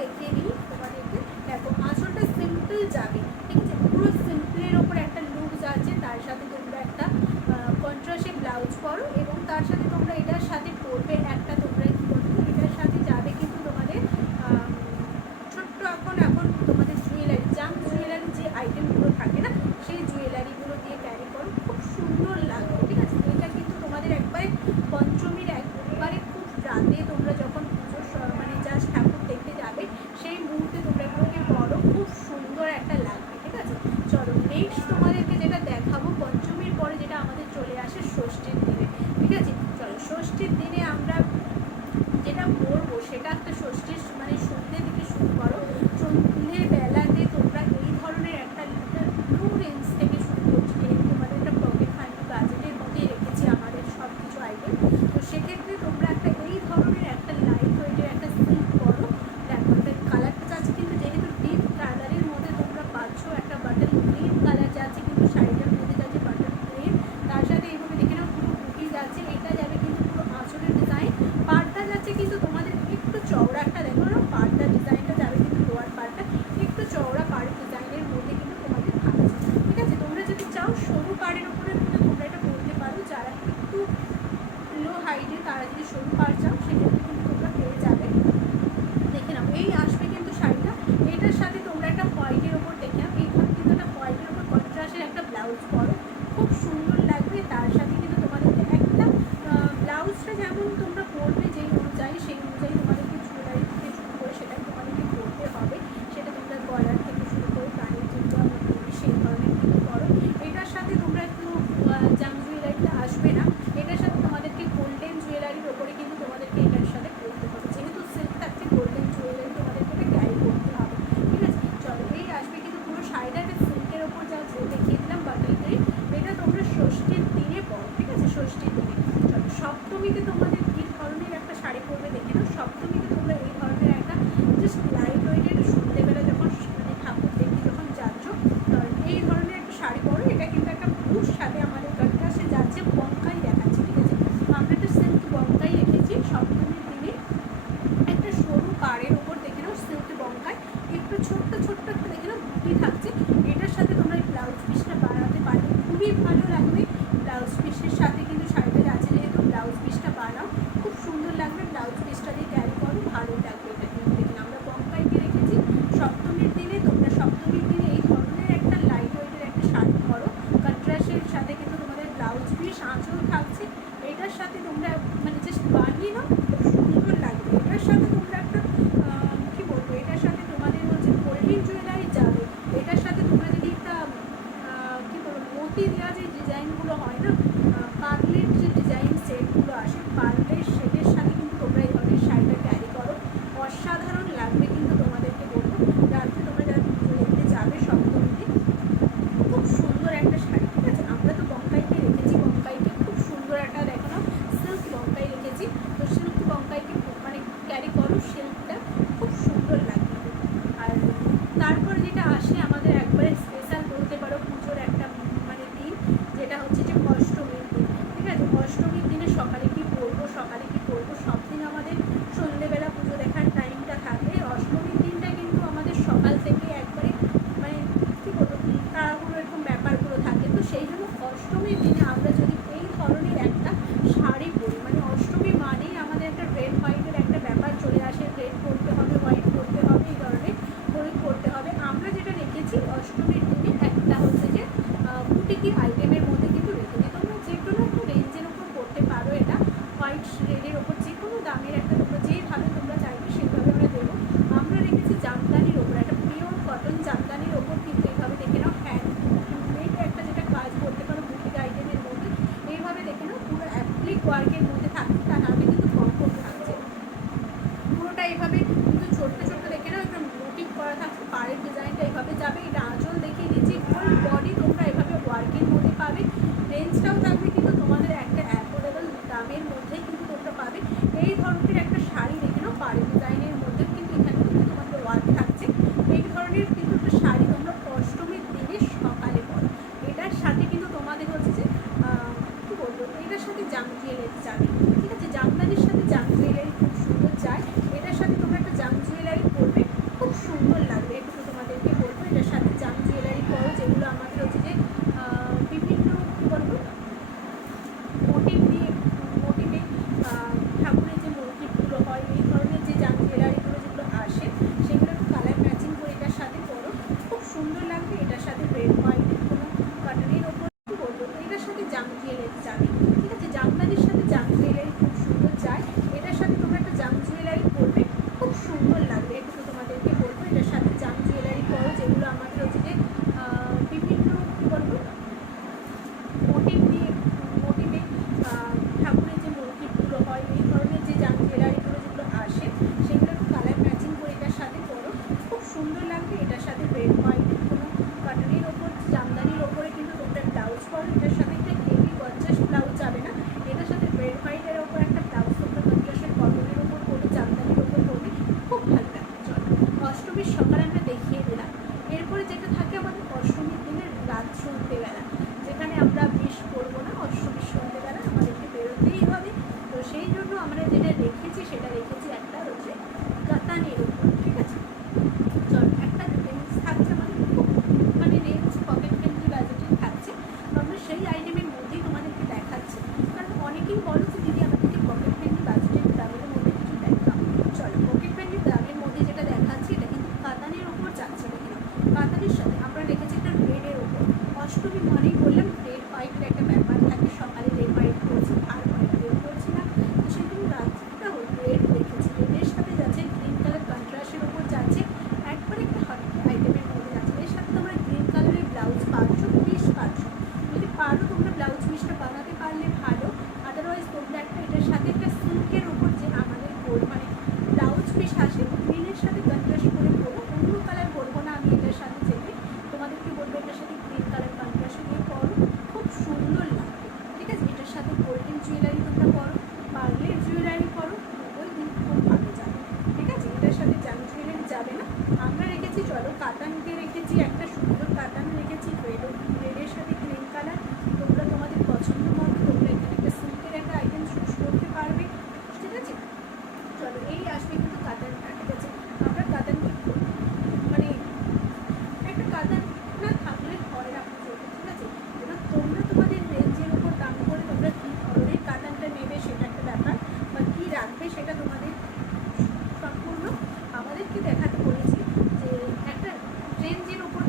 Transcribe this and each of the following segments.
দেখিয়ে দিই তোমাদেরকে। দেখো আঁচলটা সিম্পল যাবে, ঠিক আছে, পুরো সিম্পলের ওপর একটা লুক যাচ্ছে, তার সাথে তোমরা একটা কন্ট্রাস্টে ব্লাউজ পরো এবং তার সাথে তোমরা এটার সাথে পরবে একটা, তোমরা কী বলো এটার সাথে যাবে কিন্তু তোমাদের ছোট্ট এখন তোমাদের জুয়েলারি, জাম জুয়েলারি যে আইটেমগুলো থাকে না, সেই জুয়েলারিগুলো দিয়ে ক্যারি করো, খুব সুন্দর লাগবে, ঠিক আছে। এটা কিন্তু তোমাদের একবারে পঞ্চমীর একবারে খুব রাতে তোমরা যখন পুজোর মানে জাস্ট ঠাকুর দেখতে যাবে সেই মুহূর্তে তোমরা এগুলোকে পরো, খুব সুন্দর একটা লাগবে, ঠিক আছে। চলো নেক্সট তোমাদেরকে যেটা দেখাবো, পঞ্চমীর পরে যেটা আমাদের চলে আসে ষষ্ঠীর দিনে, ঠিক আছে। চলো ষষ্ঠীর দিনে আমরা যেটা পরবো সেটা একটা ষষ্ঠীর মানে সন্ধ্যে থেকে শুরু করো, সন্ধ্যে বেলাতে তোমরা এই ধরনের একটা লো রেঞ্জ থেকে শুরু করছি, যেহেতু তোমাদের একটা পকেট ফান্ডি বাজেটের মধ্যেই রেখেছি আমাদের সব কিছু আইটেম, তো সেক্ষেত্রে তোমরা একটা এই ধরনের একটা লাইট ওয়েটের একটা সিল্ক করো। দেখো এটা কালারটা যাচ্ছে কিন্তু যেহেতু ডিপ কালারের মধ্যে তোমরা পাচ্ছ, একটা বাটন গ্রিন কালার যাচ্ছে কিন্তু শাড়িটার মধ্যে যাচ্ছে বাটন গ্রিন, তার সাথে এইভাবে দেখে নাও পুরো বুটি যাচ্ছে, এটা যাবে কিন্তু পুরো আঁচলের ডিজাইন, পাড়টা যাচ্ছে কিন্তু তোমাদের একটু চওড়া একটা, দেখো না পাড়টা ডিজাইনটা যাবে কিন্তু লোয়ার পাড়টা একটু চওড়া পাড়ের ডিজাইনের মধ্যে কিন্তু তোমাদের থাকছে, ঠিক আছে। তোমরা যদি চাও সরু পাড়ের উপরে কিন্তু তোমরা এটা পরতে পারো, যারা একটু লো হাইটে তারা যদি সরু পাড় চাও সেক্ষেত্রে কিন্তু তোমরা পেয়ে যাবে। দেখে নাও এই আসবে কিন্তু শাড়িটা, এটার সাথে তোমরা একটা হোয়াইটের ওপর দেখে নাও, এইভাবে কিন্তু একটা হোয়াইটের ওপর কন্ট্রাস্টের একটা ব্লাউজ পরো, খুব সুন্দর লাগবে। তার সাথে কিন্তু তোমাদেরকে একটা ব্লাউজটা যেমন তোমরা পরবে যেই অনুযায়ী সেই অনুযায়ী তোমাদেরকে জুয়েলারি থেকে শুরু করে সেটাই তোমাদেরকে পরতে হবে, সেটা তোমরা গলার থেকে শুরু করে কানের যেগুলো আমরা পরি সেই ধরনের কিন্তু করো। এটার সাথে তোমরা একটু জাম জুয়েলারিটা আসবে না, এটার সাথে তোমাদেরকে গোল্ডেন জুয়েলারির ওপরে কিন্তু তোমাদেরকে এটার সাথে পরতে হবে, যেহেতু সিল্ক থাকছে গোল্ডেন জুয়েলারি তোমাদেরকে এটা ক্যারি করতে হবে, ঠিক আছে। চলো এই আসবে কিন্তু পুরো শাড়িটা একটা সিল্কের ওপর যা দেখিয়ে দিলাম বাটন গ্রিন, এটা তোমরা ষষ্ঠীর দিনে পরো, ঠিক আছে, ষষ্ঠীর দিনে। চলো সপ্তমীতে তোমাদের কী ধরনের একটা শাড়ি পরবে দেখে নাও, সপ্তমীতে তোমরা এই ধরনের একটা জাস্ট লাইট ওয়েটের সন্ধ্যেবেলা যখন মানে ঠাকুর দেখতে যখন যাচ্ছ এই ধরনের একটা শাড়ি পরো, এটা কিন্তু একটা ব্লুর সাথে আমাদের কন্ট্রাস্টে যাচ্ছে, বঙ্কাই দেখাচ্ছে, ঠিক আছে। আমরা একটা সিল্ক বঙ্কাই রেখেছি সপ্তমীর দিনে, একটা সরু পাড়ের ওপর দেখে নাও সিল্ক বঙ্কায় একটু ছোট্ট ছোট্ট একটা দেখে নাও বুটি থাকছে, এটার সাথে তোমরা এই ব্লাউজ পিসটা বানাতে পারবে, খুবই ভালো লাগবে। ব্লাউজ পিসের সাথে কিন্তু শাড়িটা যাচ্ছে, যেহেতু ব্লাউজ পিসটা বানাও খুব সুন্দর লাগবে, ব্লাউজ পিসটা দিয়ে ক্যারি করো ভালোই লাগবে। এটা কিন্তু দেখে আমরা বঙ্কাইকে রেখেছি সপ্তমীর দিনে, তোমরা সপ্তমীর দিনে এই ধরনের একটা লাইট ওয়েটের একটা শাড়ি করো, কন্ট্রাস্টের সাথে কিন্তু তোমাদের ব্লাউজ পিস আঁচল থাকছে, এটার সাথে তোমরা মানে জাস্ট বানিয়ে নাও, খুব সুন্দর লাগবে। এটার সাথে তোমরা একটা কী বলবো, এটার সাথে তোমাদের হচ্ছে গোল্ডেন জুয়েলারি যাবে, এটার সাথে তোমরা যদি একটা কী বলবো মতি দেওয়া যে ডিজাইনগুলো হয় না, পাগলের যে অষ্টমীর সকালে আমরা দেখিয়ে দিলাম। এরপরে যেটা থাকে আমাদের অষ্টমীর দিনের রাত সন্ধ্যেবেলা, যেখানে আমরা বিষ করবো না, অষ্টমীর সন্ধ্যেবেলা আমাদেরকে বেরোতেই হবে। তো সেই জন্য আমরা যেটা রেখেছি সেটা রেখেছি একটা হচ্ছে কাতানের উপর, ঠিক আছে। চল, একটা রেঞ্জ থাকছে আমাদের, খুব মানে রেঞ্জ পকেট ফ্রেন্ডলি বাজেটে থাকছে। তো আমরা সেই আইটেমের মধ্যেই তোমাদেরকে দেখাচ্ছি, কারণ অনেকেই বলো যে দিদি আমাদেরকে পকেট ফ্রেন্ডলি বাজেটের দামের মধ্যে কিছু দেখাও। চলো, পকেট ফ্রেন্ডলি দামের মধ্যে যেটা দেখাচ্ছি এটা কিন্তু কাতানের ওপর যাচ্ছে, দেখি কাতানের সাথে আমরা রেখেছি একটা রেডের ওপর। অষ্টমী মানেই বললাম রেড হোয়াইটের একটা ব্যাপার থাকে, সকালে রেড হোয়াইট করছি, আর হোয়াইট রেড করছি না, তো সেই জন্য রাত্রিটা রেড রেখেছি। রেডের সাথে যাচ্ছে গ্রিন কালার কন্ট্রাস্টের ওপর যাচ্ছে, একবারে একটা হট আইটেমের মধ্যে যাচ্ছে। এর সাথে তোমরা গ্রিন কালারের ব্লাউজ পাচ্ছ, পিস পাচ্ছ। যদি পারো তোমরা ব্লাউজ পিসটা বানাতে পারলে ভালো, আদারওয়াইজ তোমরা একটা এটার সাথে একটা সিল্কের ওপর যে আমাদের মানে ব্লাউজ পিস আসে গ্রিনের সাথে কন্ট্রাস্ট করে পরবো, অন্য কালার বলবো না আমি এটার সাথে চেপে, তোমাদেরকে বলবো এটার সাথে গ্রিন কালার কন্ট্রাস্ট দিয়ে পরো, খুব সুন্দর লাগবে, ঠিক আছে। এটার সাথে গোল্ডেন জুয়েলারি তোমরা পরো, পার্লের জুয়েলারি পরো, ওই দিন খুব ভালো যাবে, ঠিক আছে। এটার সাথে জাম জুয়েলারি যাবে না। আমরা রেখেছি, চলো কাতানকে রেখেছি, একটা সুন্দর কাতান রেখেছি রেডের সাথে গ্রিন কালার। তোমরা তোমাদের পছন্দ মতো তোমরা এখানে একটা সিল্কের একটা আইটেম চুজ করতে পারবে, ঠিক আছে। চলো, এই আসবে কিন্তু কাতানটা, ঠিক আছে। আমরা কাতানকে মানে একটা কাতান না থাকলে হয় না পুজোতে, ঠিক আছে। এবার তোমরা তোমাদের রেঞ্জের উপর দাম করে তোমরা কী ধরনের কাতানটা নেবে সেটা একটা ব্যাপার, বা কী রাখবে সেটা তোমাদের সম্পূর্ণ আমাদেরকে দেখাতে বলেছি, যে একটা রেঞ্জের উপর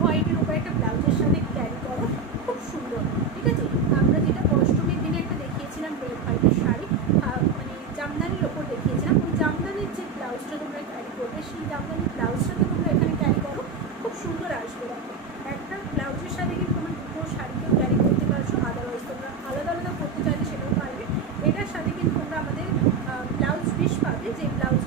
হোয়াইটের উপরে একটা ব্লাউজের সাথে ক্যারি করো, খুব সুন্দর। ঠিক আছে, আমরা যেটা অষ্টমীর দিনে একটা দেখিয়েছিলাম রেড হোয়াইটের শাড়ি, মানে জামদানির ওপর দেখিয়েছিলাম, ওই জামদানির যে ব্লাউজটা তোমরা ক্যারি করবে সেই জামদানির ব্লাউজটাকে তোমরা এখানে ক্যারি করো, খুব সুন্দর আসবে। দেখো একটা ব্লাউজের সাথে কিন্তু তোমরা দুটো শাড়িকেও ক্যারি করতে পারছো, আদারওয়াইজ তোমরা আলাদা আলাদা করতে চাইলে সেটাও পারবে। এটার সাথে কিন্তু তোমরা আমাদের ব্লাউজ পিস পাবে, যে ব্লাউজ